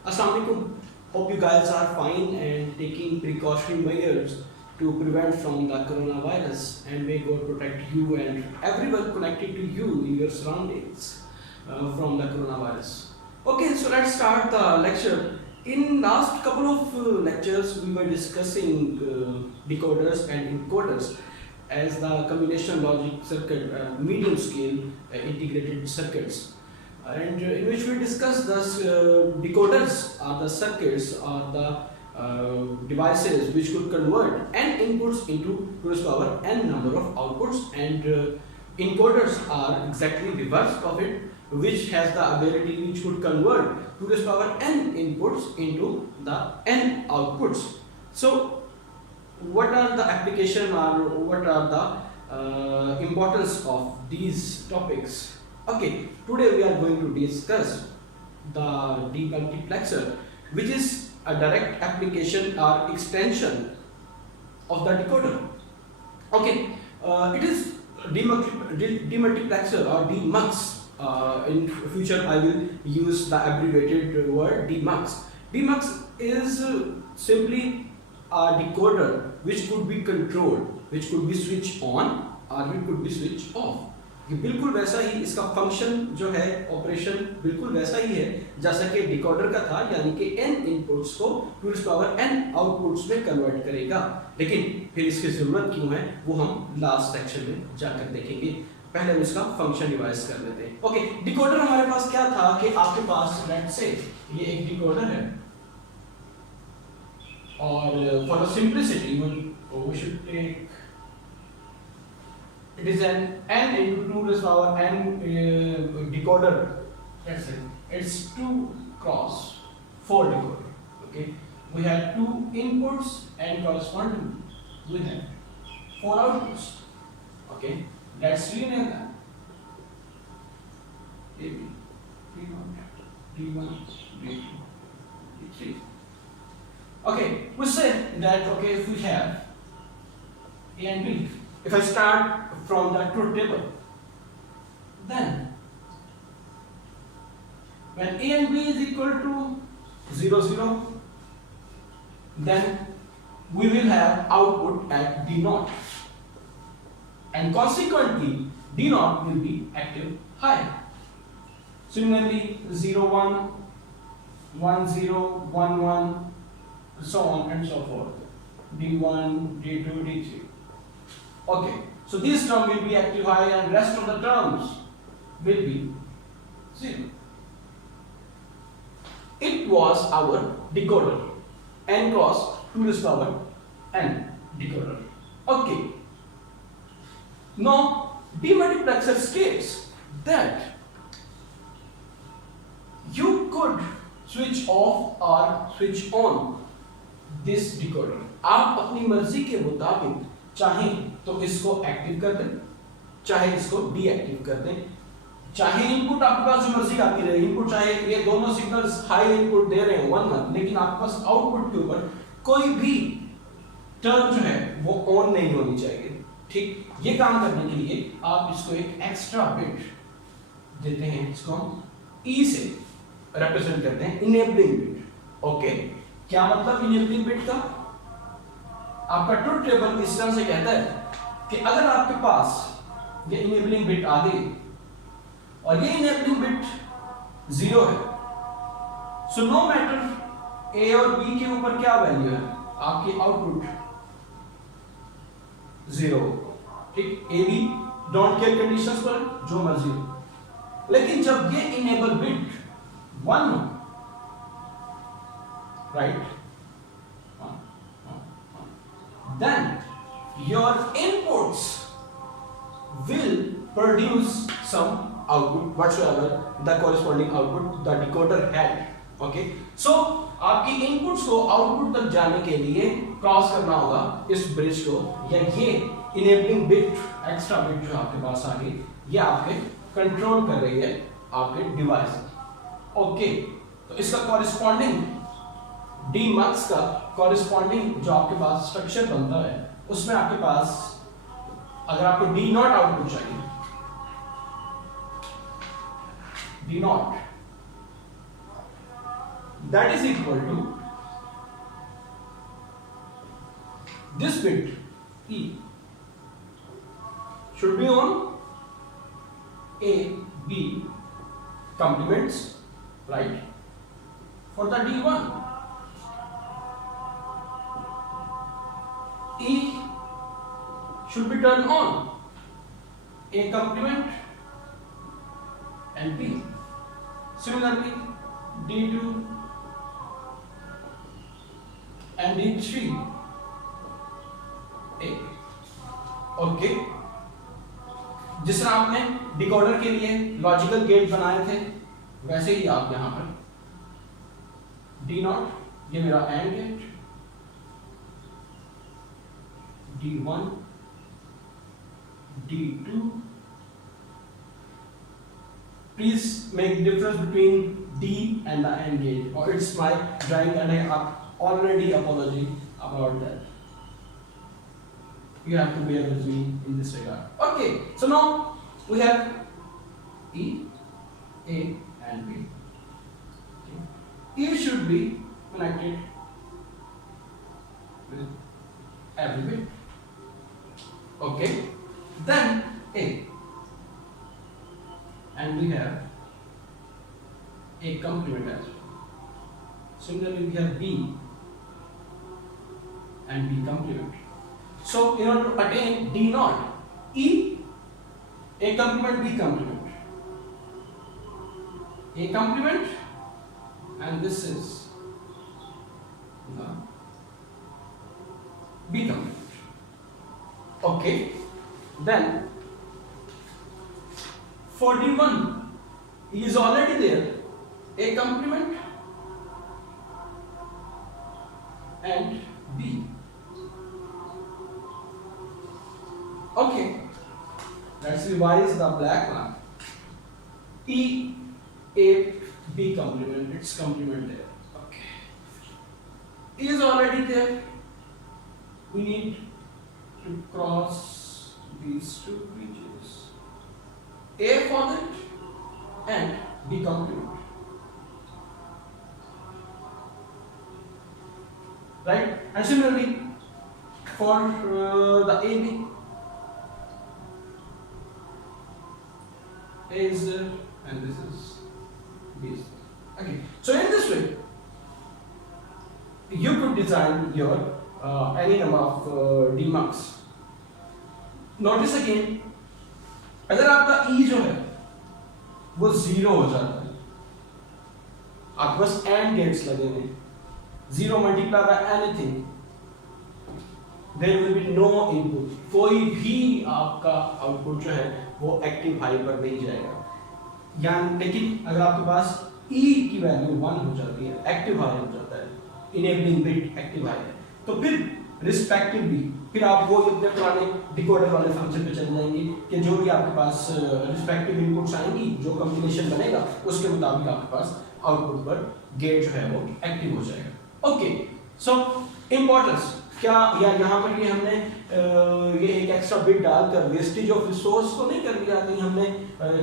Assalamualaikum. Hope you guys are fine and taking precautionary measures to prevent from the coronavirus, and may God protect you and everyone connected to you in your surroundings from the coronavirus. Okay, so let's start the lecture. In last couple of lectures, we were discussing decoders and encoders as the combination logic circuit, medium scale integrated circuits, and in which we discussed the decoders are the circuits or the devices which could convert n inputs into 2 to the power n number of outputs, and encoders are exactly reverse of it, which has the ability which could convert 2 to the power n inputs into the n outputs. So what are the application or what are the importance of these topics? Okay, today we are going to discuss the demultiplexer, which is a direct application or extension of the decoder. Okay, it is demultiplexer or demux. In future I will use the abbreviated word demux. Demux is simply a decoder which could be controlled, which could be switched on or it could be switched off. ये बिल्कुल वैसा ही इसका function जो है, operation बिल्कुल वैसा ही है जैसा कि डिकोडर का था, यानी कि n इनपुट्स को 2 to the power n outputs में कन्वर्ट करेगा। लेकिन फिर इसकी जरूरत क्यों है वो हम लास्ट सेक्शन में जाकर देखेंगे। पहले हम इसका फंक्शन डिवाइस कर लेते हैं। ओके, डिकोडर हमारे पास क्या था कि आपके पास लेट्स से ये एक डिकोडर है, और for the simplicity we should take it is an n into 2 to the power n decoder. That's it. It's 2 cross 4 decoder. Okay, we have 2 inputs and corresponding we have 4 outputs. Okay, let's rename them. A B D1 D1 D2 D3. Okay, we say that okay, if we have A and B, if I start from the truth table, then when A and B is equal to 0 0, then we will have output at D naught, and consequently D naught will be active high. Similarly 0 1 1 0 1 1, so on and so forth, D1 D2 D3. Okay, so this term will be active high and rest of the terms will be 0. It was our decoder, n cross 2 to the power n decoder. Okay, now demultiplexer states that you could switch off or switch on this decoder. आप अपनी मर्जी के मुताबिक चाहे तो इसको active कर दें, चाहे इसको डीएक्टिव कर दें, चाहे इनपुट आपके पास जो मर्जी आती रहे, इनपुट चाहे ये दोनों सिग्नल्स हाई इनपुट दे रहे हैं 1 1, लेकिन आपके पास आउटपुट के ऊपर कोई भी टर्म जो है वो ऑन नहीं होनी चाहिए। ठीक, ये काम करने के लिए आप इसको एक एक्स्ट्रा बिट देते हैं, इसको हम ई से रिप्रेजेंट करते हैं, इनेबलिंग बिट। ओके, क्या मतलब इनेबलिंग बिट का? आपका ट्रुथ टेबल इस तरह से कहता है कि अगर आपके पास ये इनेबलिंग बिट आ गई और ये इनेबलिंग बिट 0 है, सो नो मैटर ए और बी के ऊपर क्या वैल्यू है, आपकी आउटपुट 0। ठीक, A B don't care conditions पर जो मर्जी हो, लेकिन जब ये इनेबल बिट 1 हो, right, then your inputs will produce some output whatsoever the corresponding output the decoder had. Okay, so आपकी inputs को output तक जाने के लिए क्रॉस करना होगा इस ब्रिज को, या ये enabling bit extra bit जो आपके पास आ गई, ये आपके कंट्रोल कर रही है आपके डिवाइस। ओके, तो इसका कॉरेस्पॉन्डिंग डीमक्स का कॉरेस्पॉन्डिंग जो आपके पास स्ट्रक्चर बनता है, उसमें आपके पास अगर आपको डी नॉट आउटपुट चाहिए, D not that is equal to this bit E should be on A, B complements, right? For the D1, E should be turned on, A complement and B. Similarly, D2 and D3, A. Okay, जिस तरह आपने decoder के लिए logical gate बनाए थे वैसे ही आप यहां पर D0, ये मेरा and gate, D1, D2. Please make difference between D and the AND gate, or it's my drawing and I have already apology about that. You have to bear with me in this regard. Okay, so now we have E, A and B. Okay. E should be connected with every bit. Okay, then A. And we have A complement as well. Similarly, we have B and B complement. So, in order to attain D0, E, A complement, B complement. A complement, and this is the B complement. Okay, then for D1, E is already there, A complement and B. Okay, let's revise the black one. E, A, B complement, its complement there. Okay, E is already there. We need to cross these two bridges. A for that and B complement. Right? And similarly for the AB, A is there and this is B is there. Okay. So in this way, you could design your any number of DMUX. Notice again, अगर आपका E जो है वो 0 हो जाता है, आपके पास AND gets लगे हुए, 0 multiply by anything, there will be no input, कोई भी आपका आउटपुट जो है वो एक्टिव हाई पर नहीं जाएगा। यानी लेकिन अगर आपके पास E की वैल्यू 1 हो जाती है, एक्टिव हाई हो जाता है, इनेबलिंग बिट एक्टिव हाई है, तो फिर रिस्पेक्टिवली फिर आप वो अपने पुराने डिकोडर वाले फंक्शन पे चले जाएंगे कि जो भी आपके पास रिस्पेक्टिव इनपुट्स आएंगी, जो कॉम्बिनेशन बनेगा उसके मुताबिक आपके पास आउटपुट पर गेट जो है वो एक्टिव हो जाएगा। ओके, सो इम्पोर्टेंस क्या, या यहाँ पर ये हमने ये एक एक्स्ट्रा बिट डालकर वेस्टेज ऑफ रिसोर्स को नहीं कर दिया, कहीं हमने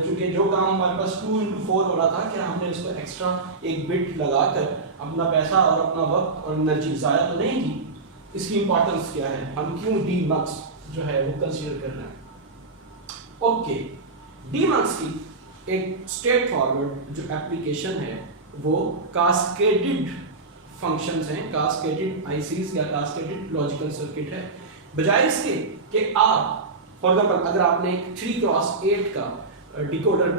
चूंकि जो काम हमारे पास 2x4 हो रहा था, क्या हमने इसको एक्स्ट्रा एक बिट लगाकर अपना पैसा और अपना वक्त और एनर्जी ज़ाया तो नहीं की। इसकी इंपॉर्टेंस क्या है, हम क्यों DMUX जो है वो कंसीडर कर रहे हैं। ओके, DMUX की एक स्ट्रेट फॉरवर्ड जो एप्लीकेशन है वो कास्केडेड फंक्शंस हैं, कास्केडेड आईसीज या कास्केडेड लॉजिकल सर्किट है। बजाय इसके कि आप फॉर एग्जांपल अगर आपने एक 3x8 का डिकोडर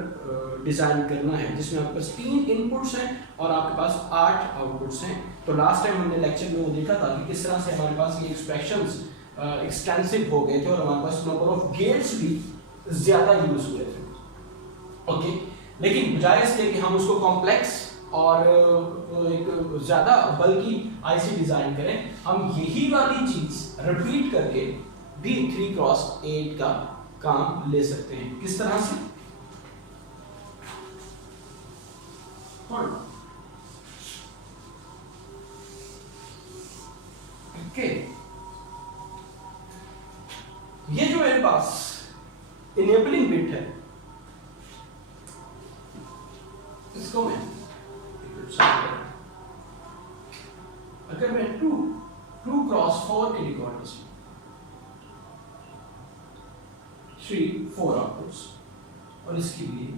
डिजाइन करना है जिसमें आपके पास 3 इनपुट्स हैं और आपके पास 8 आउटपुट्स हैं, तो लास्ट टाइम हमने लेक्चर में वो देखा था कि किस तरह से हमारे पास ये एक्सप्रेशंस एक्सटेंसिव हो गए थे और हमारे पास नंबर ऑफ गेट्स भी ज्यादा यूज हुए थे। ओके, लेकिन बजाय इसके कि हम उसको कॉम्प्लेक्स और एक ज्यादा बल्कि आईसी डिजाइन करें, हम यही वाली चीज रिपीट करके भी 3x8 का काम ले सकते हैं। किस तरह से? ओके, ये जो मेरे पास इनेबलिंग बिट है इसको मैं अगर मैं 2 क्रॉस 4 के डिकोडर्स 3 4 आउटपुट्स और इसके लिए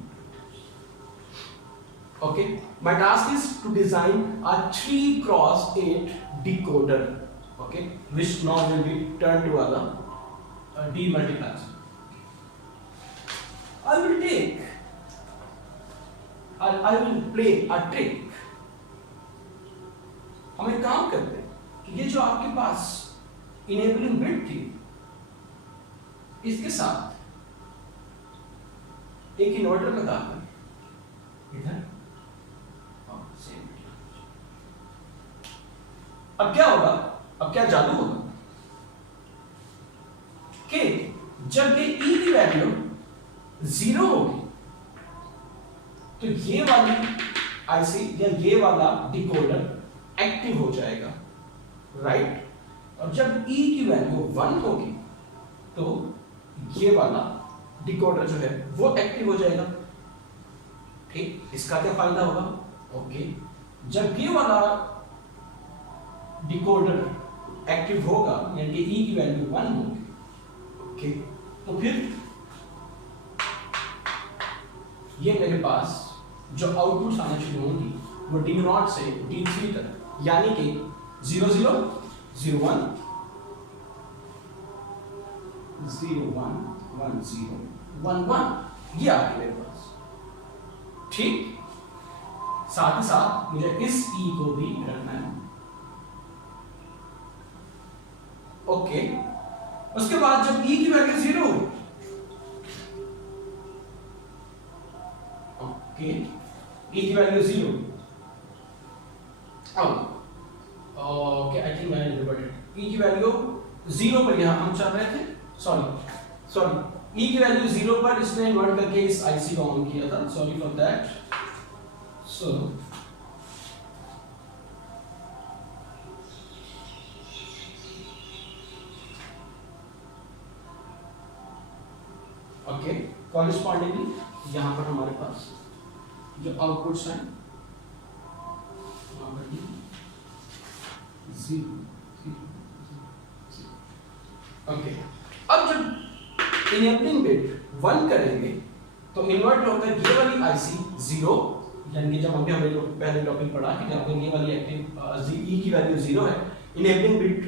okay, my task is to design a 3 cross 8 decoder, okay, which now will be turned to a demultiplexer. I will play a trick. हम एक काम करते हैं कि ये जो आपके पास इनेबलिंग बिट थी इसके साथ एक इन्वर्टर लगाकर इधर अब क्या होगा, अब क्या जादू होगा कि जब ये E की वैल्यू 0 होगी तो ये वाली आईसी या ये वाला डिकोडर एक्टिव हो जाएगा, राइट। और जब E की वैल्यू 1 होगी तो ये वाला डिकोडर जो है वो एक्टिव हो जाएगा, ठीक। इसका क्या फायदा होगा, ओके, जब ये वाला डिकोडर एक्टिव होगा यानी कि E की वैल्यू 1 होगी, ओके, तो फिर ये मेरे पास जो आउटपुट्स आना शुरू होंगी वो D0 से D3 तक, यानी कि 0 0 0 1 0 1 1 0 1 1 ये आ गया मेरे पास, ठीक। साथ ही साथ मुझे इस E को भी रखना है, ओके। उसके बाद जब E की वैल्यू 0 हो, ओके, E की value 0, okay, I think I reverted. E की वैल्यू 0 पर यहां हम चल रहे थे, सॉरी, E की वैल्यू 0 पर इसने इन्वर्ट करके इस आईसी को ऑन किया था, sorry for that. So okay, correspondingly यहां पर हमारे पास जो आउटपुट्स हैं ओके। अब जब इनेबलिंग बिट 1 करेंगे तो इन्वर्ट होकर ये वाली आईसी 0, यानी कि जब हमने पहले टॉपिक पढ़ा कि जब ये वाली एक्टिव E की वैल्यू 0 है, इनेबलिंग बिट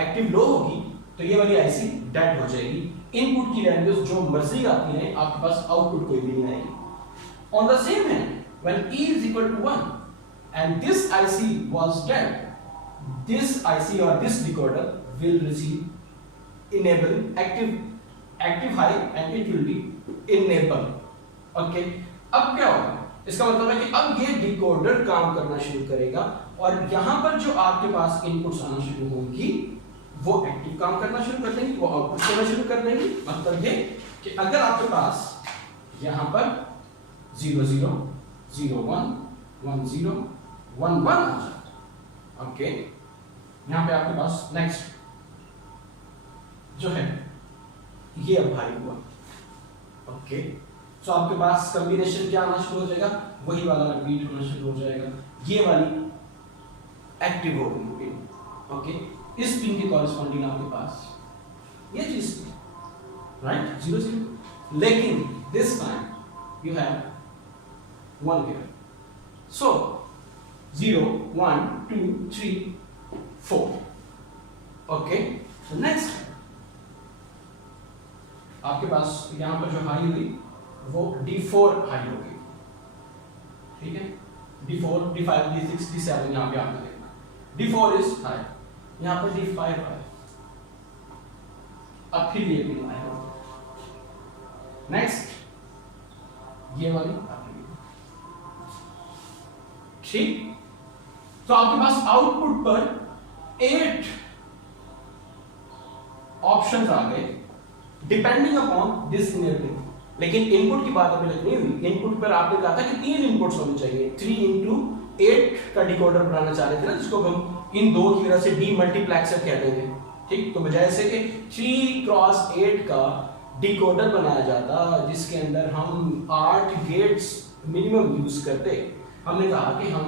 एक्टिव लो होगी तो ये वाली आईसी डेड हो जाएगी। इनपुट की वैल्यूज जो मर्जी आती हैं, आपके पास आउटपुट कोई भी नहीं आएगी। On the same hand when E is equal to 1 and this IC was dead, this IC or this decoder will receive enable active high and it will be enable, okay। अब क्या होगा, इसका मतलब है कि अब ये डिकोडर काम करना शुरू करेगा और यहां पर जो आपके पास इनपुट्स आना शुरू होंगी वो एक्टिव काम करना शुरू कर देंगी, वो आउटपुट करना शुरू कर देंगी। मतलब ये कि अगर आपके पास यहां पर 0 0 0 1 1 0 1 1 आ जाता, ओके, यहां पे आपके पास नेक्स्ट जो है ये अब भारी हुआ, ओके। सो आपके पास कॉम्बिनेशन क्या आना शुरू हो जाएगा, वही वाला रिपीट होना शुरू हो जाएगा, ये वाली एक्टिव हो गई पिन, ओके। इस पिन के कॉरेस्पॉन्डिंग आपके पास ये चीज राइट 0 0, लेकिन this time you have 1 here, so 0 1 2 3 4, okay। so next आपके पास यहां पर जो हाई हुई वो D4 हाई हो गई, ठीक है, D4 D5 D6 D7 यहां पे आपको देखना, D4 इज हाई, यहां पर D5 है, अब फिर ये पिन आएगा, नेक्स्ट ये वाली, ठीक। तो आपके पास आउटपुट पर 8 ऑप्शंस आ गए डिपेंडिंग अपॉन दिस इनेबलिंग, लेकिन इनपुट की बात अभी तक नहीं हुई। इनपुट पर आपने कहा था कि 3 इनपुट्स होने चाहिए, 3 into 8 का डिकोडर बनाना चाह रहे थे ना, जिसको हम इन 2 की वजह से डीमल्टीप्लेक्सर कह देंगे, ठीक। तो बजाय से कि 3 क्रॉस 8 का डिकोडर बनाया जाता जिसके अंदर हम 8 गेट्स मिनिमम यूज करते, हमने कहा कि हम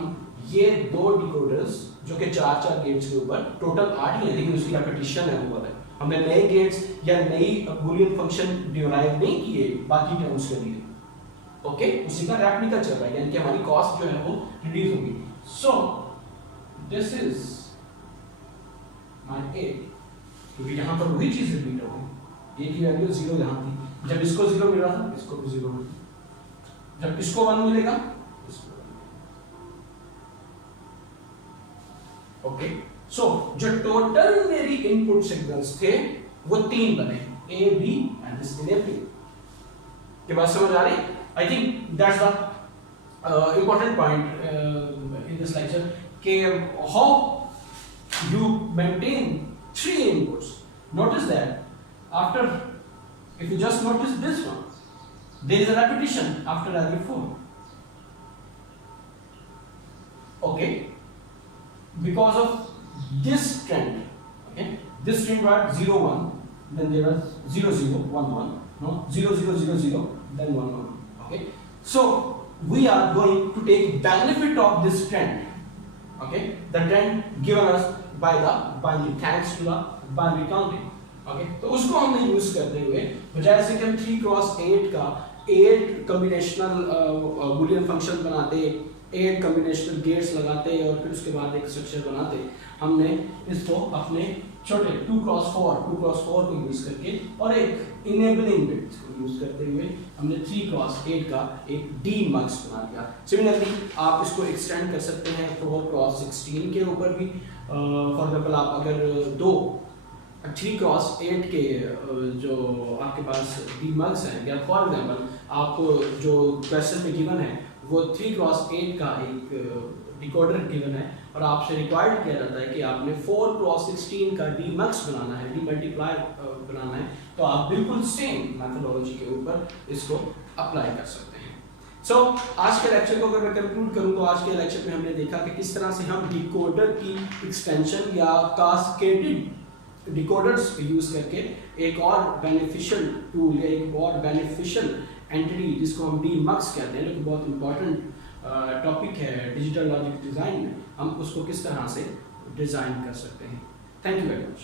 ये दो डिकोडर्स जो कि 4 गेट्स के ऊपर, टोटल 8 ही है लेकिन उसकी रेपिटेशन है वो वाला, हमने नए गेट्स या नई बूलियन फंक्शन डिराइव नहीं किए बाकी टर्म्स के लिए, ओके, उसी का रेप्लिका चल रहा है, यानी कि हमारी कॉस्ट जो है वो रिड्यूस होगी। So this is my a, क्योंकि यहाँ पर वही चीज रिपीट हो गई, a की वैल्यू 0 यहाँ थी, जब इसको 0 मिला था इसको भी 0 मिला, जब इसको 1 मिलेगा इसको 1। ओके, सो जो टोटल मेरी इनपुट सिग्नल्स थे वो 3 बने, a b and this enabling। के बात समझ आ रही? I think that's the important point in this lecture कि how you maintain 3 inputs. Notice that after, if you just notice this one, there is a repetition after every 4. Okay, because of this trend, okay, this trend was 0 1, then there was 0 0 1 1, no 0 0 0 0, then 1 1. Okay, so we are going to take benefit of this trend. Okay, the trend given us by the binary, thanks to the binary counting. Okay, तो उसको हमने use करते हुए बजाय से कि हम 3 cross 8 का 8 कॉम्बिनेशनल बूलियन फंक्शन बनाते, 8 कॉम्बिनेशनल गेट्स लगाते और फिर उसके बाद एक स्ट्रक्चर बनाते, हमने इसको अपने छोटे 2 क्रॉस 4 को यूज करके और एक इनेबलिंग बिट को यूज करते हुए हमने 3 क्रॉस 8 का एक डीमक्स बना दिया। सिमिलरली आप इसको एक्सटेंड कर सकते हैं 4 क्रॉस 16 के ऊपर भी। फॉर एग्जाम्पल आप अगर 3 क्रॉस 8 के जो आपके पास डीमक्स हैं, या फॉर एग्जाम्पल आप जो क्वेश्चन में गिवन है वो 3 क्रॉस 8 का एक डिकोडर गिवन है और आपसे रिक्वायर्ड किया जाता है कि आपने 4 क्रॉस 16 का डीमक्स बनाना है, डीमल्टीप्लाई बनाना है, तो आप बिल्कुल सेम मेथोडोलॉजी के ऊपर इसको अप्लाई कर सकते हैं। सो आज के लेक्चर को अगर मैं कंक्लूड करूं तो आज के लेक्चर में हमने देखा कि किस तरह से हम डिकोडर की एक्सटेंशन या कास्केडेड डिकोडर्स यूज करके एक और बेनिफिशियल टूल या एक और बेनिफिशियल एंटिटी जिसको हम डीमक्स कहते हैं, जो कि बहुत इंपॉर्टेंट टॉपिक है डिजिटल लॉजिक डिज़ाइन में, हम उसको किस तरह से डिज़ाइन कर सकते हैं। Thank you very much.